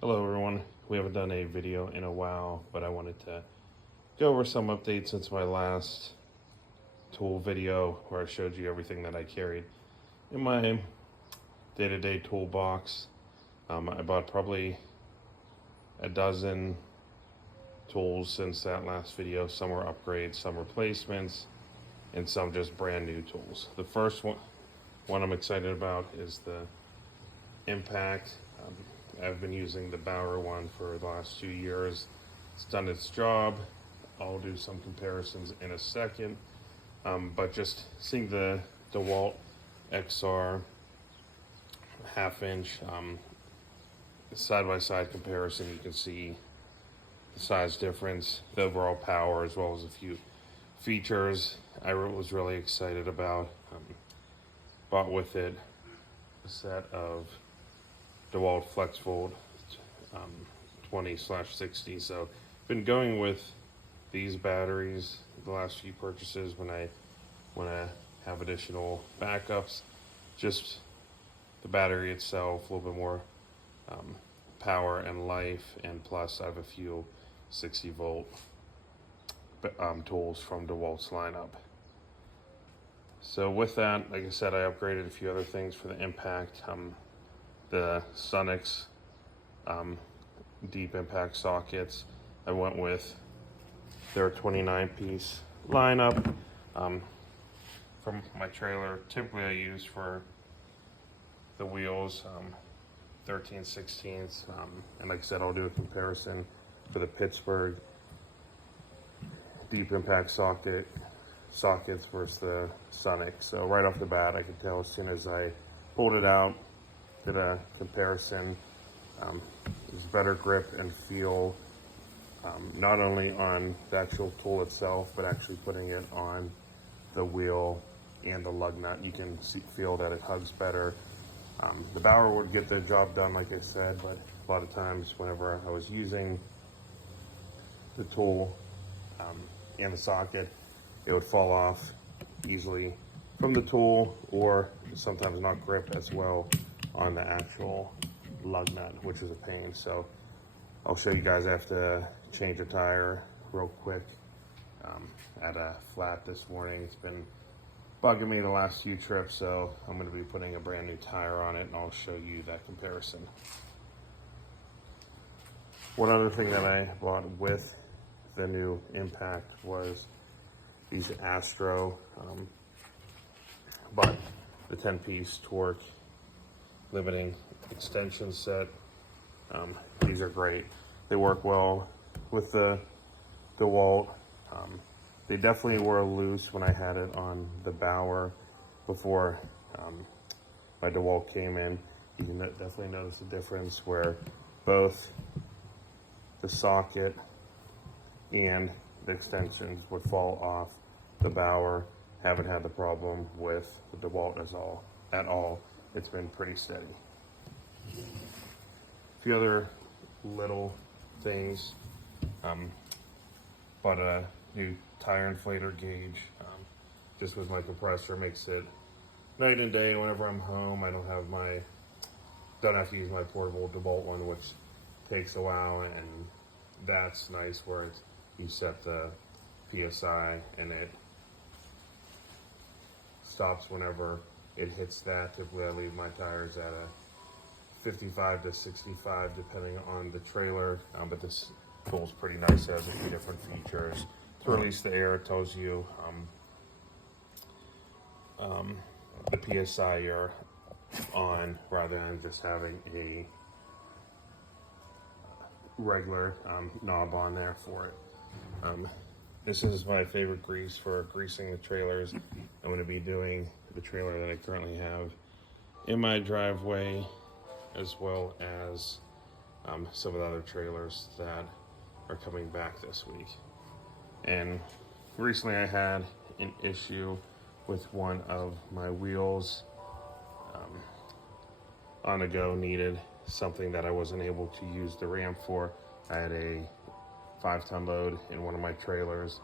Hello everyone. We haven't done a video in a while, but I wanted to go over some updates since my last tool video where I showed you everything that I carried in my day-to-day toolbox. I bought probably a dozen tools since that last video. Some were upgrades, some replacements, and some just brand new tools. The first one I'm excited about is the Impact. I've been using the Baur one for the last 2 years. It's done its job. I'll do some comparisons in a second. But just seeing the Dewalt XR half-inch side-by-side comparison, you can see the size difference, the overall power, as well as a few features I was really excited about. Bought with it a set of Dewalt FlexVolt 20/60. So been going with these batteries the last few purchases when I want to have additional backups. Just the battery itself, a little bit more power and life, and plus I have a few 60-volt tools from Dewalt's lineup. So with that, like I said, I upgraded a few other things for the Impact. The Sunex deep impact sockets. I went with their 29-piece lineup from my trailer. Typically I use for the wheels 13/16, and like I said, I'll do a comparison for the Pittsburgh deep impact sockets versus the Sunex. So right off the bat, I could tell as soon as I pulled it out, did a comparison. There's better grip and feel, not only on the actual tool itself, but actually putting it on the wheel and the lug nut. You can feel that it hugs better. The Baur would get the job done, like I said, but a lot of times whenever I was using the tool and the socket, it would fall off easily from the tool, or sometimes not grip as well on the actual lug nut, which is a pain. So I'll show you guys. I have to change a tire real quick at a flat this morning. It's been bugging me the last few trips, so I'm going to be putting a brand new tire on it, and I'll show you that comparison. One other thing that I bought with the new Impact was these Astro, but the 10-piece torque limiting extension set. These are great. They work well with the Dewalt. They definitely were loose when I had it on the Baur before my Dewalt came in. You can definitely notice the difference where both the socket and the extensions would fall off the Baur. Haven't had the problem with the Dewalt at all. It's been pretty steady. A few other little things. Bought a new tire inflator gauge. Just with my compressor, makes it night and day. Whenever I'm home, I don't have to use my portable Dewalt one, which takes a while, and that's nice where you set the PSI and it stops whenever it hits that. Typically I leave my tires at a 55 to 65 depending on the trailer, but this tool's pretty nice. It has a few different features. To release the air, it tells you the PSI you're on, rather than just having a regular knob on there for it. This is my favorite grease for greasing the trailers. I'm going to be doing the trailer that I currently have in my driveway, as well as some of the other trailers that are coming back this week. And recently I had an issue with one of my wheels. On the go, needed something that I wasn't able to use the ramp for. I had a 5-ton load in one of my trailers.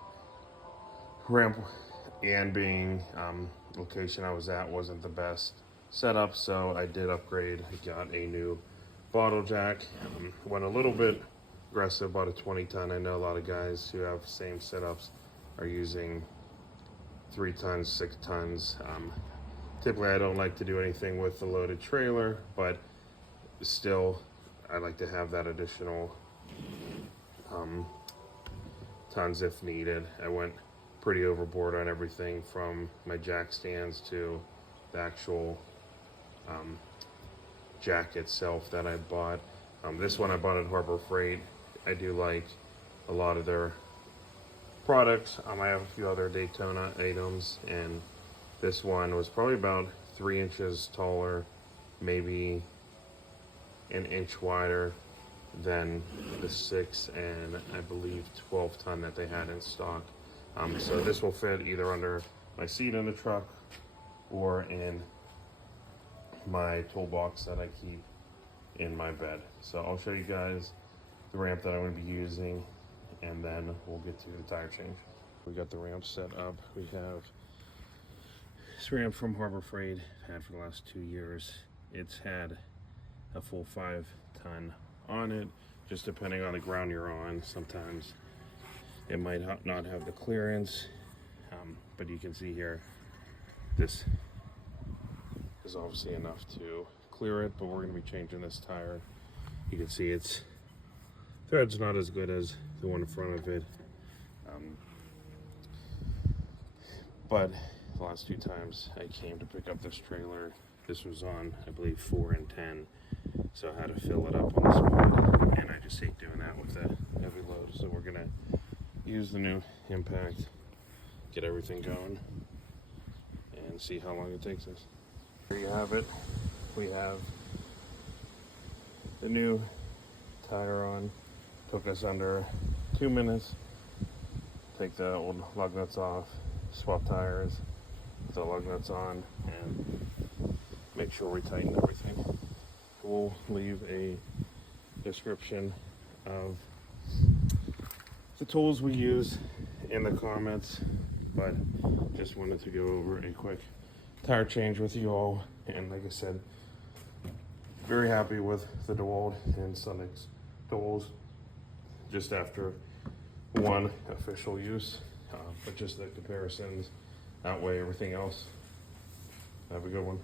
Ramp and being location I was at wasn't the best setup, so I did upgrade. I got a new bottle jack. Went a little bit aggressive, bought a 20-ton. I know a lot of guys who have same setups are using 3 tons, 6 tons. Typically I don't like to do anything with the loaded trailer, but still I like to have that additional tons if needed. I went pretty overboard on everything from my jack stands to the actual jack itself that I bought. This one I bought at Harbor Freight. I do like a lot of their products. I have a few other Daytona items, and this one was probably about 3 inches taller, maybe an inch wider than the 6 and I believe 12 ton that they had in stock. So this will fit either under my seat in the truck or in my toolbox that I keep in my bed. So I'll show you guys the ramp that I'm going to be using, and then we'll get to the tire change. We got the ramp set up. We have this ramp from Harbor Freight, had for the last 2 years. It's had a full 5 ton on it, just depending on the ground you're on. Sometimes it might not have the clearance, but you can see here, this is obviously enough to clear it, but we're going to be changing this tire. You can see its thread's not as good as the one in front of it, but the last 2 times I came to pick up this trailer, this was on, I believe, 4 and 10, so I had to fill it up on the spot, and I just hate doing that with a heavy load. So we're gonna use the new impact, get everything going, and see how long it takes us. Here you have it. We have the new tire on. Took us under 2 minutes. Take the old lug nuts off, swap tires, put the lug nuts on, and make sure we tighten everything. We'll leave a description of the tools we use in the comments, but just wanted to go over a quick tire change with you all. And like I said, very happy with the Dewalt and Sunex tools, just after one official use, but just the comparisons outweigh everything else. Have a good one.